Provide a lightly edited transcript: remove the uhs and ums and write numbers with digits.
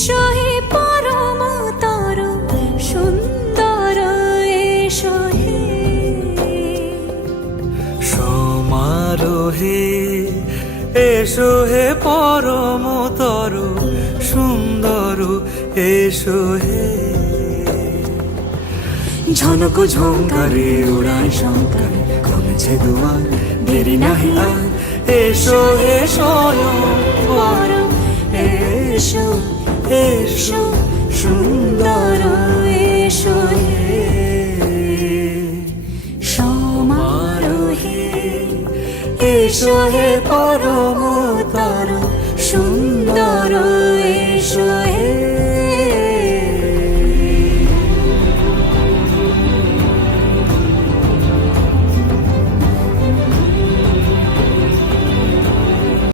এসো হে পরমতর সুন্দর এসো হে সমারোহে এসো হে পরমতর সুন্দর এসো হে ঝনক ঝঙ্কারে উড়ায় শঙ্কারে কমেছে দুয়ার দেরি নাহি আর এসো হে স্বয়ং পরম এসো এসো সুন্দর এসো হে সমারোহে এসো হে পরমতর সুন্দর এসো